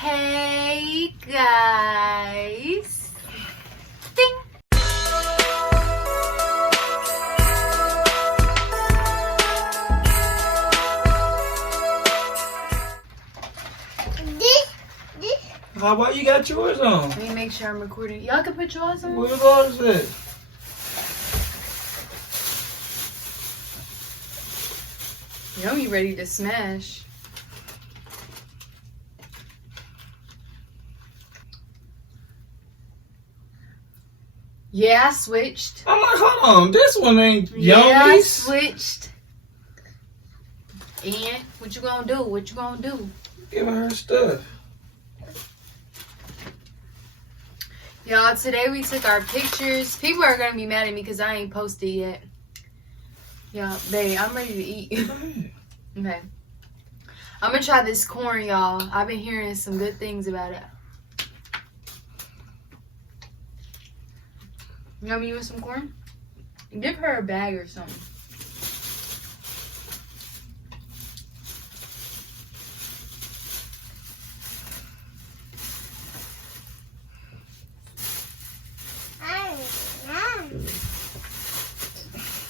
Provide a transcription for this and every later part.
Hey guys. Ding. How about you got yours on? Let me make sure I'm recording. Y'all can put yours on. What was it? Yo, you ready to smash? Yeah, I switched. I'm like, hold on, this one ain't Yeah, I Yomi's. switched. And what you gonna do? What you gonna do? Giving her stuff. Y'all, today we took our pictures. People are gonna be mad at me because I ain't posted yet. Y'all, babe, I'm ready to eat. Okay. I'm gonna try this corn, y'all. I've been hearing some good things about it. You want me to use some corn? Give her a bag or something.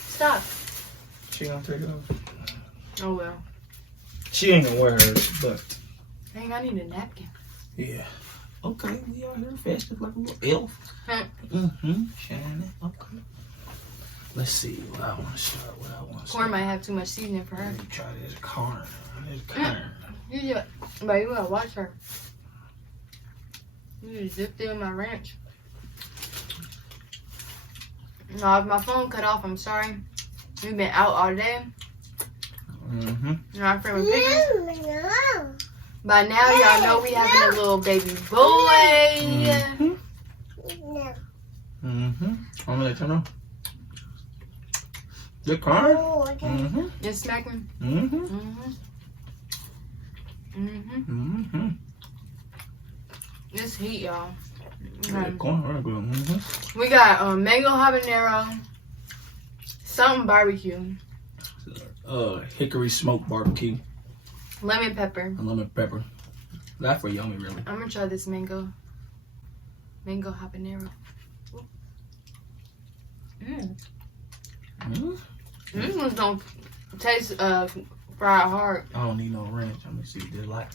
Stop. She gonna take it off. Oh well. She ain't gonna wear hers, but Dang, I need a napkin. yeah. Okay, we out here festive like a little elf. Shining. Okay. Let's see what I want to start. Corn might have too much seasoning for her. Let me try this corn. You just, but you gotta watch her. You just dipped it in my ranch. No, if my phone cut off, I'm sorry. We've been out all day. My friend was picking. By now, y'all know we having a little baby boy. I'm gonna let you know. The car. Just smacking. This heat, y'all. We got mango habanero, something barbecue, hickory smoked barbecue, lemon pepper. and lemon pepper. That's for yummy, really. I'm gonna try this mango habanero. These ones don't taste fried hard. I don't need no ranch. Let me see this like.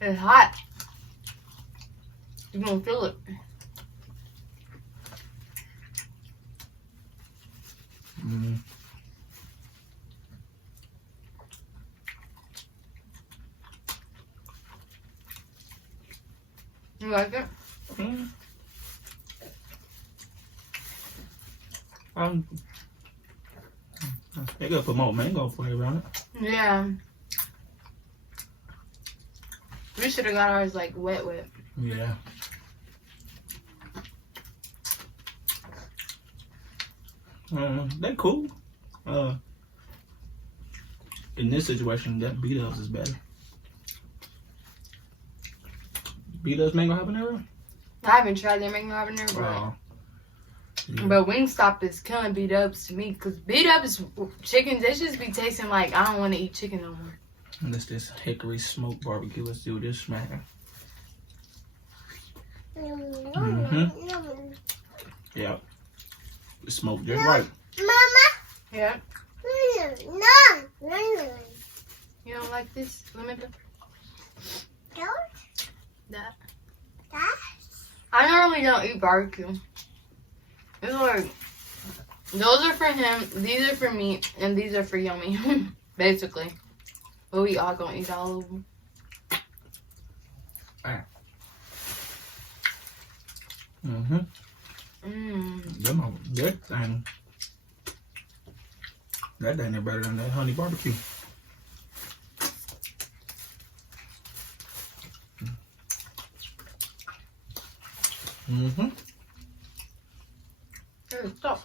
It's hot. You gonna feel it. You like it? They gotta put more mango flavor on it. Yeah. We should have got ours like wet. Yeah. They're cool. In this situation, that B-Dubs is better. B-Dubs mango habanero? I haven't tried their mango habanero, but Wingstop is killing B-Dubs to me because B-Dubs chicken dishes be tasting like I don't want to eat chicken no more. And that's this hickory smoked barbecue. Let's do this smacking. Yeah. It smoked just right. Mama? Yeah. You don't like this lemon pepper? That. I normally don't eat barbecue. It's like, those are for him, these are for me, and these are for Yummy. Basically. But we all gonna eat all of them. That thing is better than that honey barbecue. Hey, stop.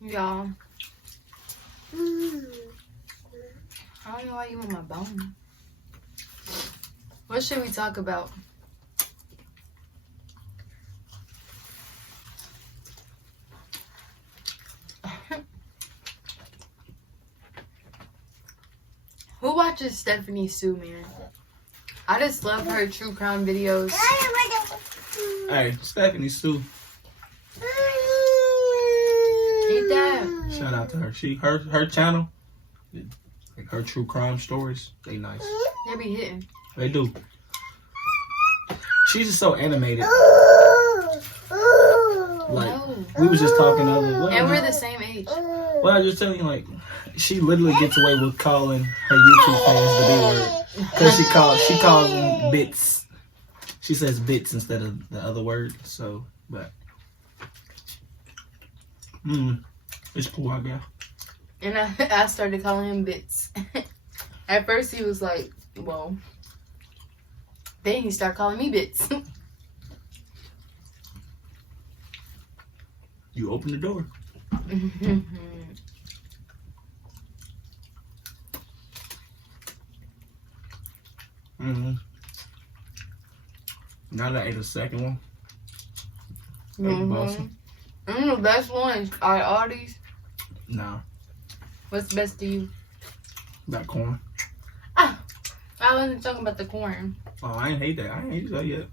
Y'all. I don't know why you want my bone. What should we talk about? Who watches Stephanie Sue, man? I just love her true crime videos. Hey, Stephanie Sue. Ain't that? Shout out to her. Her channel, like her true crime stories, they nice. They be hitting. They do. She's just so animated. Like we was just talking other. And we're the same age. Well, I was just telling you, like, she literally gets away with calling her YouTube fans the B word because she calls them bits. She says bits instead of the other word. So, but it's cool, I guess. And I started calling him bits. At first, he was like, "Well." Then he started calling me bits. You open the door. Now that I ate a second one. The best ones are all these. Nah. What's the best to you? That corn. Ah, I wasn't talking about the corn. Oh, I ain't hate that. I ain't hate that yet.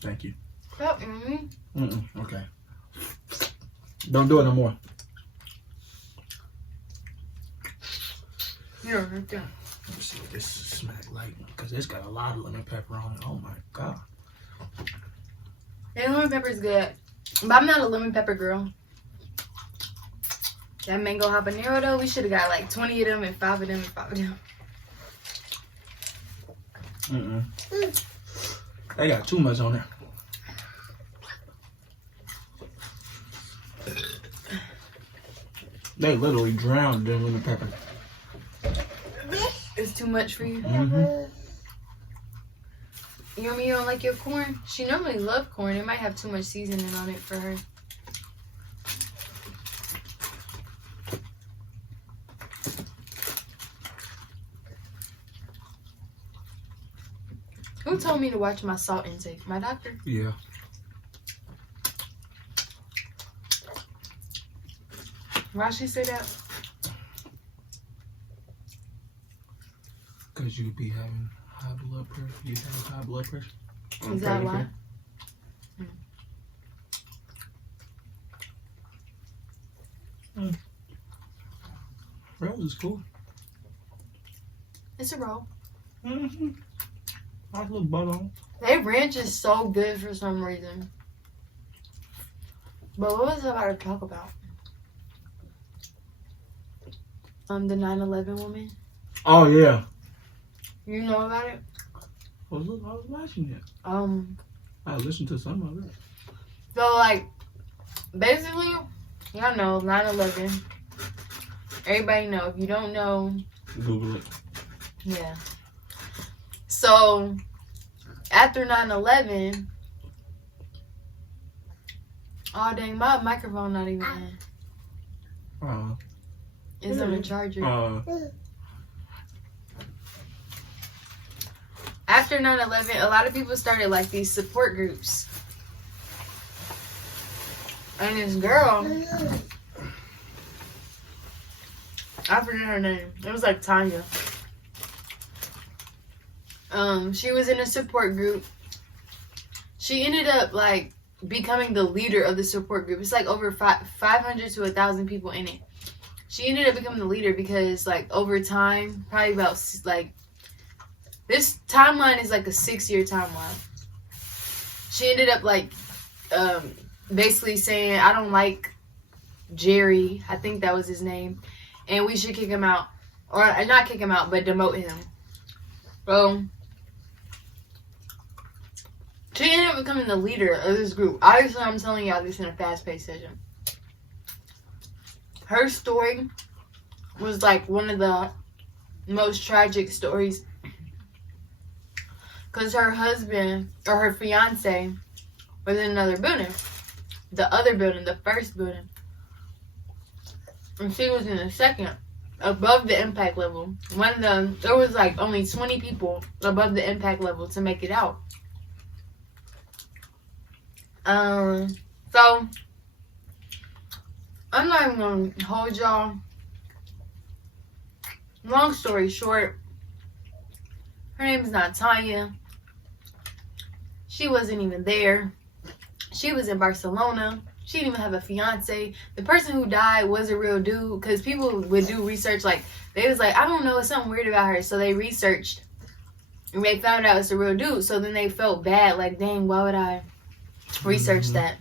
Thank you. Okay. Don't do it no more. Here, right there. Let's see what this smack like, because it's got a lot of lemon pepper on it. Oh my god. Yeah, lemon pepper is good, but I'm not a lemon pepper girl. That mango habanero though, we should have got like 20 of them and 5 of them and 5 of them. They got too much on there. They literally drowned in lemon pepper. It's too much for you. You know me, you don't like your corn? She normally loves corn. It might have too much seasoning on it for her. Who told me to watch my salt intake? My doctor? Yeah. Why she say that? Because you be having high blood pressure. You have high blood pressure. Is that why? Rose is cool. It's a roll. Nice little butt on. Their ranch is so good for some reason. But what was I about to talk about? The 9/11 woman. Oh yeah. You know about it? I was watching it. I listened to some of it. So like, basically, y'all know 9/11. Everybody know. If you don't know, Google it. yeah. So after 9/11, oh dang, my microphone not even in. It's on the charger. After 9/11, a lot of people started like these support groups. And this girl, I forget her name. It was like Tanya. She was in a support group. She ended up like becoming the leader of the support group. It's like over 500 to 1,000 people in it. She ended up becoming the leader because like over time, probably about like, this timeline is like a 6-year timeline. She ended up like basically saying, I don't like Jerry, I think that was his name, and we should kick him out. Or not kick him out, but demote him. So she ended up becoming the leader of this group. Obviously, I'm telling y'all this in a fast-paced session. Her story was like one of the most tragic stories. Because her husband, or her fiance, was in another building. The other building, the first building. And she was in the second, above the impact level. There was like only 20 people above the impact level to make it out. So I'm not even gonna hold y'all. Long story short, her name is not Tanya. She wasn't even there. She was in Barcelona. She didn't even have a fiance. The person who died was a real dude, because people would do research. Like, they was like, I don't know, it's something weird about her. So they researched and they found out it's a real dude. So then they felt bad, like, dang, why would I research that?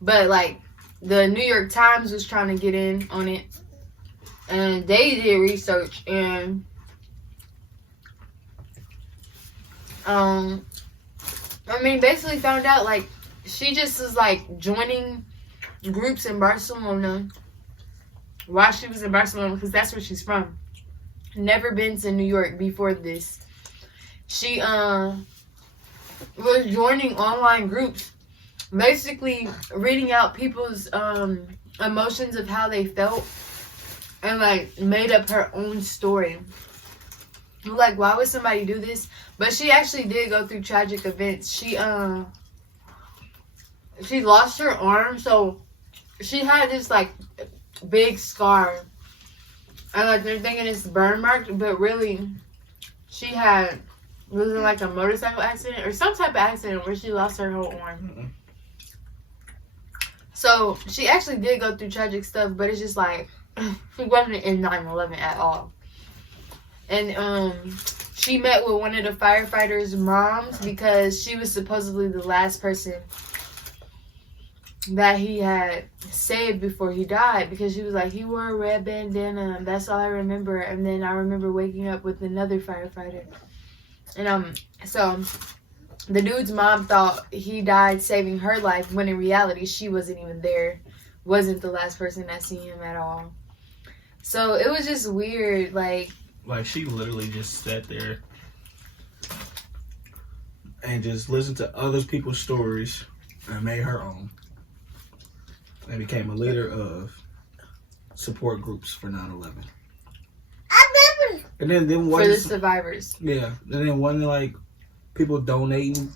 But like, the New York Times was trying to get in on it, and they did research, and basically found out like she just was like joining groups in Barcelona while she was in Barcelona, because that's where she's from. Never been to New York before this. She was joining online groups, basically reading out people's emotions of how they felt, and like made up her own story. Like, why would somebody do this? But she actually did go through tragic events. She lost her arm, so she had this like big scar, and like they're thinking it's burn mark, but really she was in like a motorcycle accident or some type of accident where she lost her whole arm. So she actually did go through tragic stuff, but it's just like she wasn't in 9/11 at all. And she met with one of the firefighters' moms because she was supposedly the last person that he had saved before he died, because she was like, he wore a red bandana, and that's all I remember. And then I remember waking up with another firefighter. And so the dude's mom thought he died saving her life, when in reality she wasn't even there, wasn't the last person that seen him at all. So it was just weird, like she literally just sat there and just listened to other people's stories and made her own, and became a leader of support groups for 9/11. And then for the survivors. Yeah, and then one like people donating,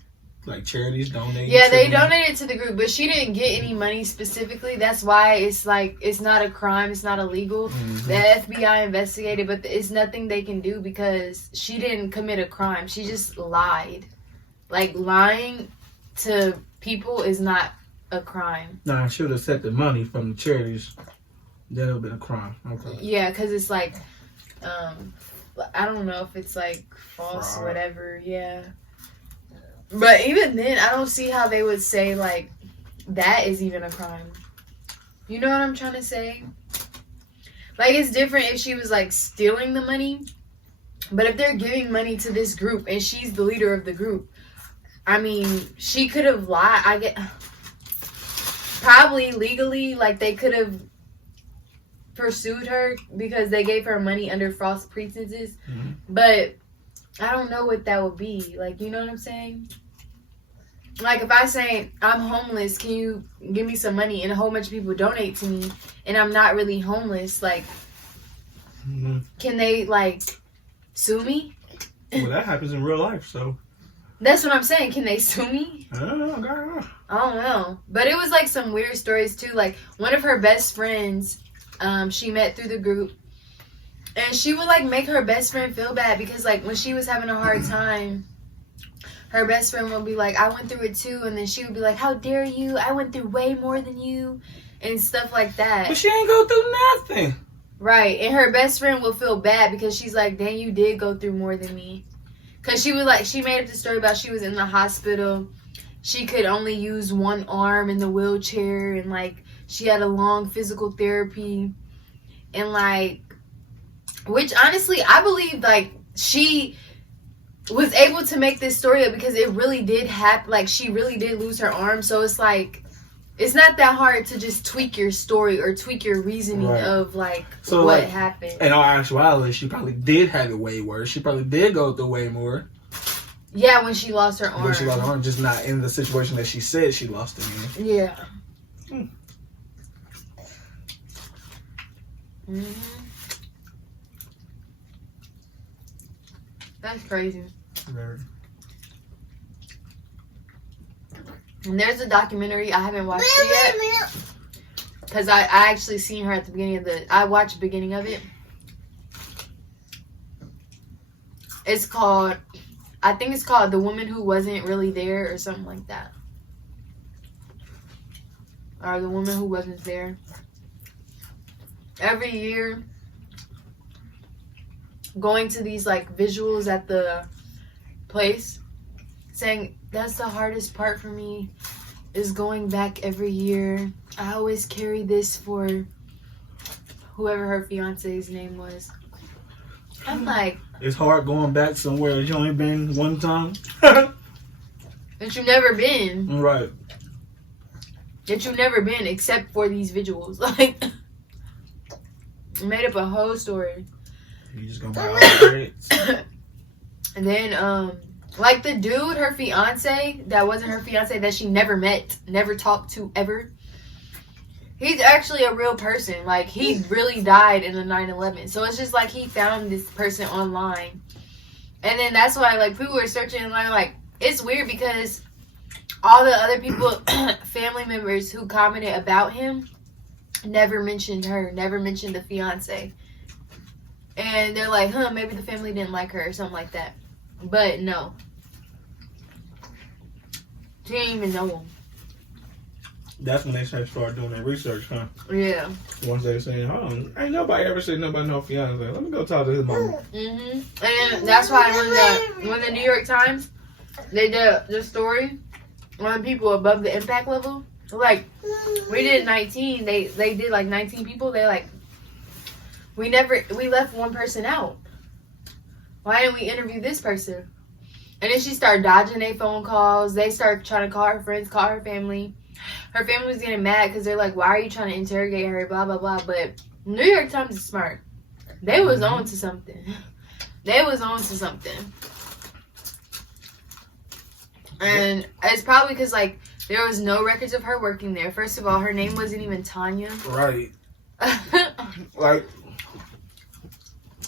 like charities donating. Yeah, they donated to the group, but she didn't get any money specifically. That's why it's like, it's not a crime, it's not illegal. Mm-hmm. The FBI investigated, but it's nothing they can do because she didn't commit a crime. She just lied. Like, lying to people is not a crime. Nah, I should have set the money from the charities. That would have been a crime. Okay. Yeah, because it's like, I don't know if it's like false or whatever. Yeah. But even then, I don't see how they would say like that is even a crime. You know what I'm trying to say? Like, it's different if she was like stealing the money, but if they're giving money to this group and she's the leader of the group, I mean, she could have lied. I get probably legally, like they could have pursued her because they gave her money under false pretenses. Mm-hmm. But I don't know what that would be. Like, you know what I'm saying? Like, if I say, I'm homeless, can you give me some money? And a whole bunch of people donate to me, and I'm not really homeless, like, mm-hmm. Can they, like, sue me? Well, that happens in real life, so. That's what I'm saying. Can they sue me? I don't know. But it was, like, some weird stories, too. Like, one of her best friends, she met through the group, and she would, like, make her best friend feel bad because, like, when she was having a hard time, her best friend would be like, I went through it too. And then she would be like, how dare you? I went through way more than you. And stuff like that. But she ain't go through nothing. Right. And her best friend will feel bad because she's like, dang, you did go through more than me. Because she was like, she made up the story about she was in the hospital. She could only use one arm in the wheelchair. And like, she had a long physical therapy. And like, which honestly, I believe like she was able to make this story up because it really did happen. Like, she really did lose her arm. So it's like, it's not that hard to just tweak your story or tweak your reasoning of like so what happened. In all actuality, she probably did have it way worse. She probably did go through way more. Yeah, when she lost her arm. When she lost her arm, just not in the situation that she said she lost it in. Yeah. That's crazy. Very. And there's a documentary, I haven't watched it yet, because I actually seen her at the beginning of I watched the beginning of it. It's called, I think it's called The Woman Who Wasn't Really There or something like that. Or The Woman Who Wasn't There. Every year, going to these like visuals at the place, saying, that's the hardest part for me, is going back every year. I always carry this for whoever her fiance's name was. I'm like, it's hard going back somewhere that you only been one time. that you've never been. Right. That you've never been except for these visuals. Like, made up a whole story. You just gonna buy all the grades. And then, like the dude, her fiance, that wasn't her fiance, that she never met, never talked to ever. He's actually a real person. Like, he really died in the 9/11. So it's just like he found this person online. And then that's why, like, people were searching and like, it's weird because all the other people, family members who commented about him, never mentioned her, never mentioned the fiance. And they're like, maybe the family didn't like her or something like that. But no. She didn't even know him. That's when they start doing their research, huh? Yeah. Once they saying, hold on, ain't nobody ever said nobody no fiance. Let me go talk to his mama. And that's why when the New York Times, they did the story on the people above the impact level, like, we did 19, they did like 19 people, they like, we left one person out. Why didn't we interview this person? And then she started dodging their phone calls. They started trying to call her friends, call her family. Her family was getting mad because they're like, why are you trying to interrogate her, blah, blah, blah. But New York Times is smart. They was on to something. They was on to something. And it's probably because, like, there was no records of her working there. First of all, her name wasn't even Tanya. Right. Like,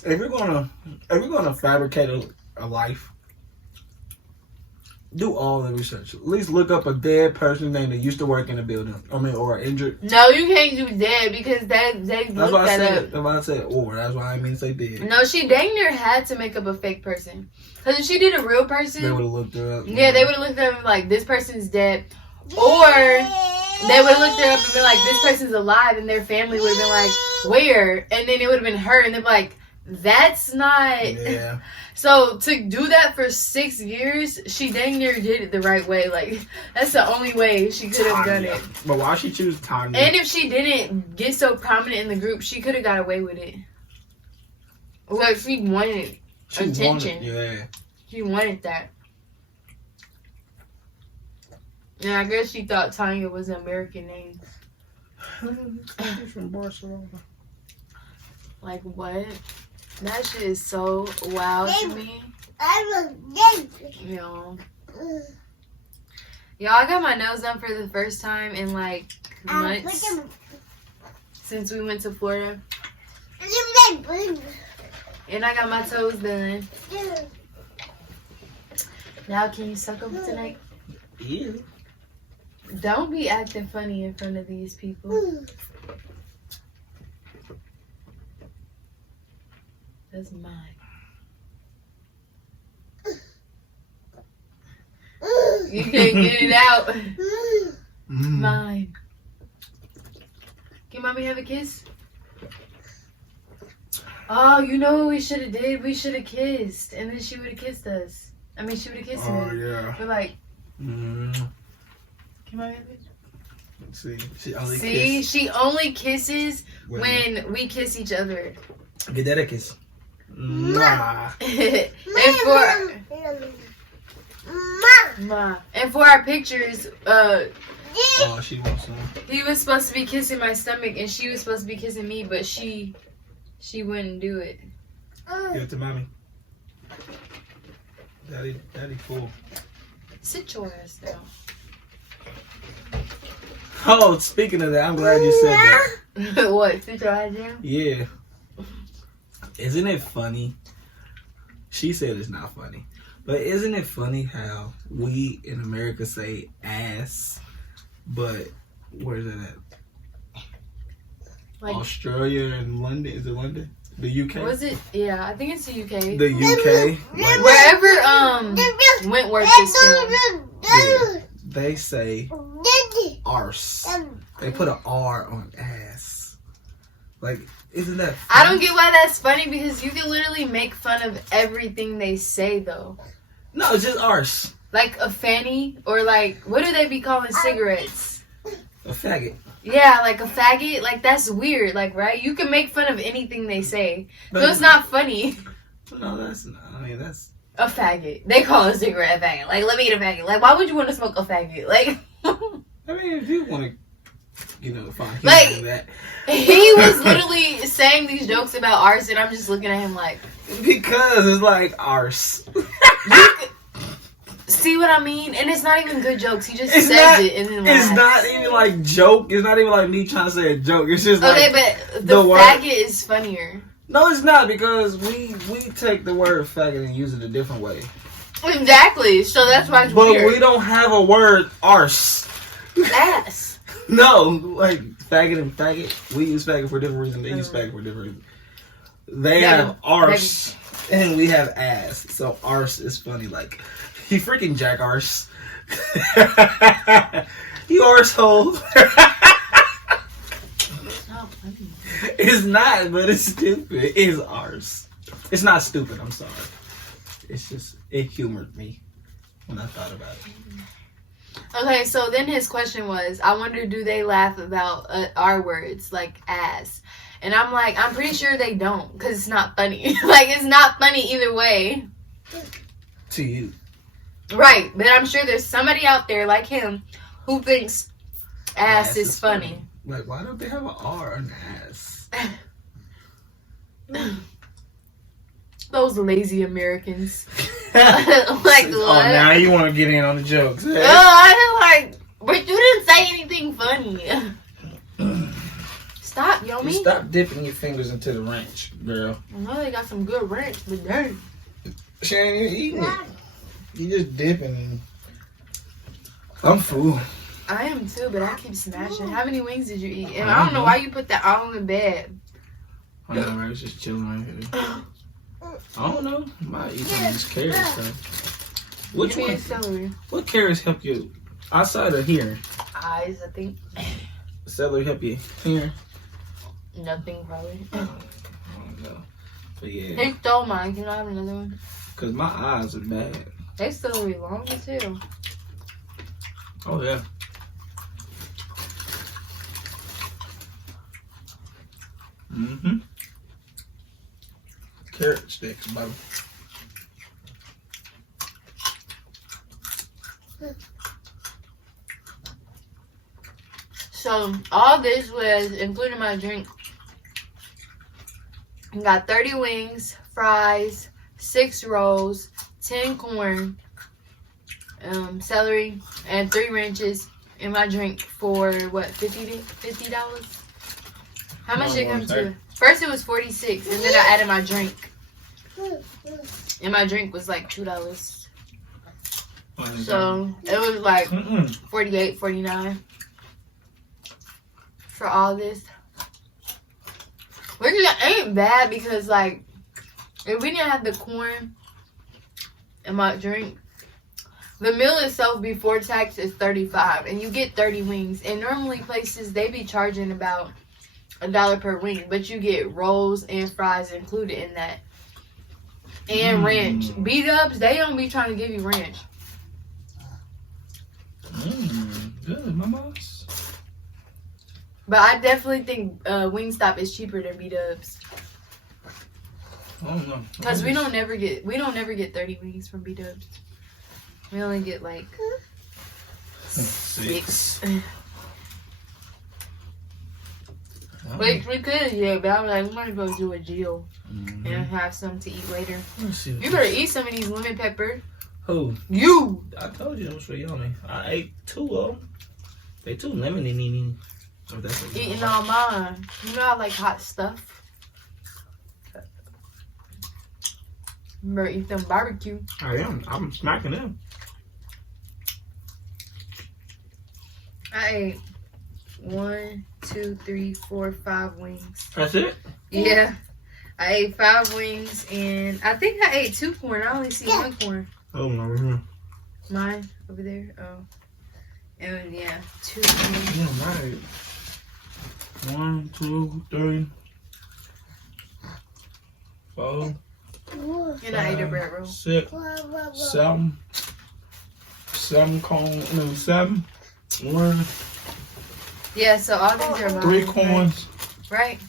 if you're gonna fabricate a life, do all the research. At least look up a dead person's name that used to work in the building. I mean, or injured. No, you can't do dead because they looked that up. That's why I said or. That's why I mean say dead. No, she dang near had to make up a fake person. Because if she did a real person, they would have looked her up. Yeah, they would have looked her up and like, this person's dead. Or they would have looked her up and been like, this person's alive, and their family would have been like, where? And then it would have been her, and they'd be like, that's not. Yeah. So to do that for 6 years, she dang near did it the right way. Like, that's the only way she could have done it. But why she choose Tanya? And if she didn't get so prominent in the group, she could have got away with it. Like, she wanted attention. She wanted that. And I guess she thought Tanya was an American name. She's from Barcelona. Like, what? That shit is so wild to me. Yo. Y'all, I got my nails done for the first time in like months since we went to Florida. And I got my toes done. Now, can you suck them tonight? Yeah. Don't be acting funny in front of these people. That's mine. You can't get it out. Mine. Can mommy have a kiss? Oh, you know what we should have did? We should have kissed. And then she would have kissed us. I mean, she would have kissed me. Oh, yeah. We're like, can mommy have a kiss? See, she only kisses when we kiss each other. Get that a kiss. Nah. And for our pictures, oh, she wants some. he was supposed to be kissing my stomach and she was supposed to be kissing me, but she wouldn't do it. Give it to mommy. Daddy full. Sit your ass down. Oh, speaking of that, I'm glad you said that. What? Sit your ass down? Yeah. Isn't it funny? She said it's not funny. But isn't it funny how we in America say ass, but where's it at? Like, Australia and London. Is it London? The UK? was it? Yeah, I think it's the UK. The UK. Wherever Wentworth is filmed. Yeah, they say arse. They put an R on ass. Like, isn't that funny? I don't get why that's funny because you can literally make fun of everything they say though. No, it's just arse. Like a fanny or like what do they be calling cigarettes? A faggot. Yeah, like a faggot. Like that's weird. Like right, you can make fun of anything they say, But, so it's not funny. No, that's not. I mean, that's A faggot. They call a cigarette a faggot. Like let me eat a faggot. Like why would you want to smoke a faggot? Like. I mean, if you want to, find humor Like, in that. He was literally saying these jokes about arse, and I'm just looking at him like, Because it's like arse. see what I mean? And it's not even good jokes. He just It's says not- it and then It's laughs. not even like joke. It's not even like me trying to say a joke. It's just Okay, like but the the word- faggot is funnier. no, it's not because we take the word faggot and use it a different way. Exactly. So that's why it's But weird. we don't have a word arse. Ass. No, like faggot and faggot. We use faggot for a different reason. They use faggot for a different reason. They have arse and we have ass. So arse is funny. Like you freaking jack arse. You arsehole. It's not funny. It's not, but it's stupid. It's arse. It's not stupid. I'm sorry. It's just it humored me when I thought about it. Okay, so then his question was, I wonder do they laugh about our words like ass? And I'm like, I'm pretty sure they don't because it's not funny. Like it's not funny either way. To you. Right, but I'm sure there's somebody out there like him who thinks ass is funny. Like, why don't they have an R on ass? Those lazy Americans. Oh, Like what? now you want to get in on the jokes. Oh, I like, but you didn't say anything funny. Stop, You Yomi. stop dipping your fingers into the ranch, girl. I know they got some good ranch, but dang. Sharon, you're eating it. You just dipping. I'm full. I am too, but I keep smashing. How many wings did you eat? And I don't know why you put that all in the bed. I know, right? It's just chilling right here. I don't know. Might eat some of these carrots, though. Which Give me a one? celery. What carrots help you? Outside of here. Eyes, I think. Celery help you here? Nothing, probably. I don't know. But yeah. They stole mine. Can I have another one? Because my eyes are bad. They celery long too. Oh, yeah. Mm-hmm. Carrot sticks, bro. So all this was, including my drink, got 30 wings, fries, 6 rolls, 10 corn, celery, and 3 wrenches in my drink for what, $50? How much did it come to? First it was $46, and then I added my drink, and my drink was like $2. So it was like $48, $49 for all this. Which ain't bad because like if we didn't have the corn in my drink, the meal itself before tax is $35 and you get 30 wings. And normally places they be charging about $1 per wing, but you get rolls and fries included in that. And ranch. B-dubs, they don't be trying to give you ranch. Good, mamas. But I definitely think Wingstop is cheaper than B-dubs. I don't know. Cause we don't never get 30 wings from B-dubs. We only get like 6. Which we could, yeah, but I was like, we might as well do a deal and have some to eat later. You better eat some of these lemon pepper. Who? You! I told you it was real yummy. I ate 2 of them. They too lemony. Oh, that's what Eating all mine. You know I like hot stuff. You better eat them barbecue. I am. I'm smacking them. I ate 1, 2, 2, 3, 4, 5 wings. That's it? Yeah. I ate 5 wings and I think I ate 2 corn. I only see 1 corn. Oh, no. Mine over there. Oh. And yeah, 2 corn. Yeah, right. 1, 2, 3, 4. And I ate a bread roll. 6, 7. 7 corn. No, 7. 1. Yeah, so all these are mine. 3 corns. Right?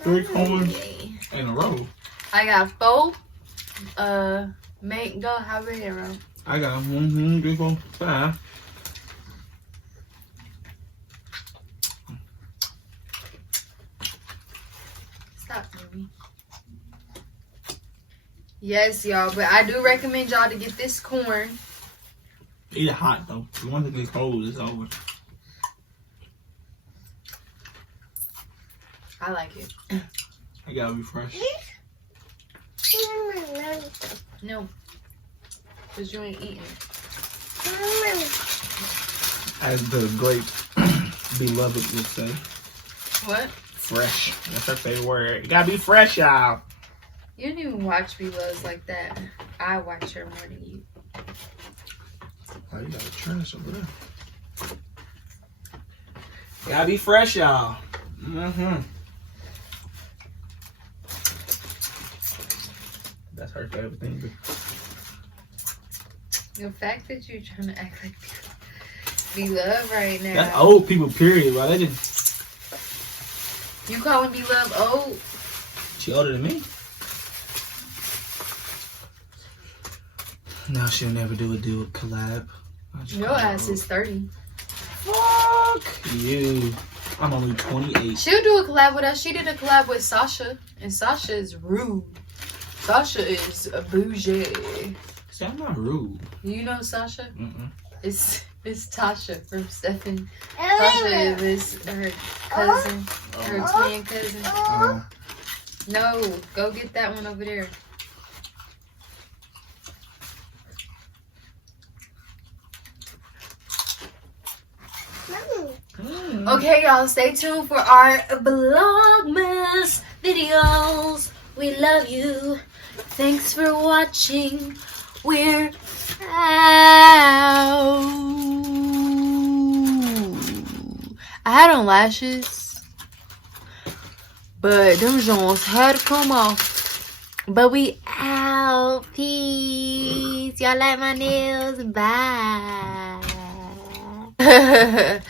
3 corns Yay. in a row. I got 4. Go, how many in a row? I got 1, 2, 3, 4, 5. Stop, baby. Yes, y'all, but I do recommend y'all to get this corn. Eat it hot though. Once it gets cold, it's over. I like it. I gotta be fresh. No. Because you ain't eating. As the great beloved would say. What? Fresh. That's her favorite word. You gotta be fresh, y'all. You didn't even watch Belows like that. I watch her more than you. Oh, you gotta turn this over there. Gotta be fresh, y'all. That's her favorite thing. The fact that you're trying to act like Beloved right now. That's old people, period, bro. They just... You calling Beloved old? She older than me. No, she'll never do a collab. Your ass is 30. Fuck you. I'm only 28. She'll do a collab with us. She did a collab with Sasha. And Sasha is rude. Sasha is a bougie. See, I'm not rude. You know Sasha? Mm-mm. It's Tasha from Stephen. Sasha is her cousin. Her twin cousin. No, go get that one over there. Okay, y'all, stay tuned for our Vlogmas videos. We love you. Thanks for watching. We're out. I had on lashes, but them joints had to come off. But we out. Peace. Y'all like my nails? Bye. Bye.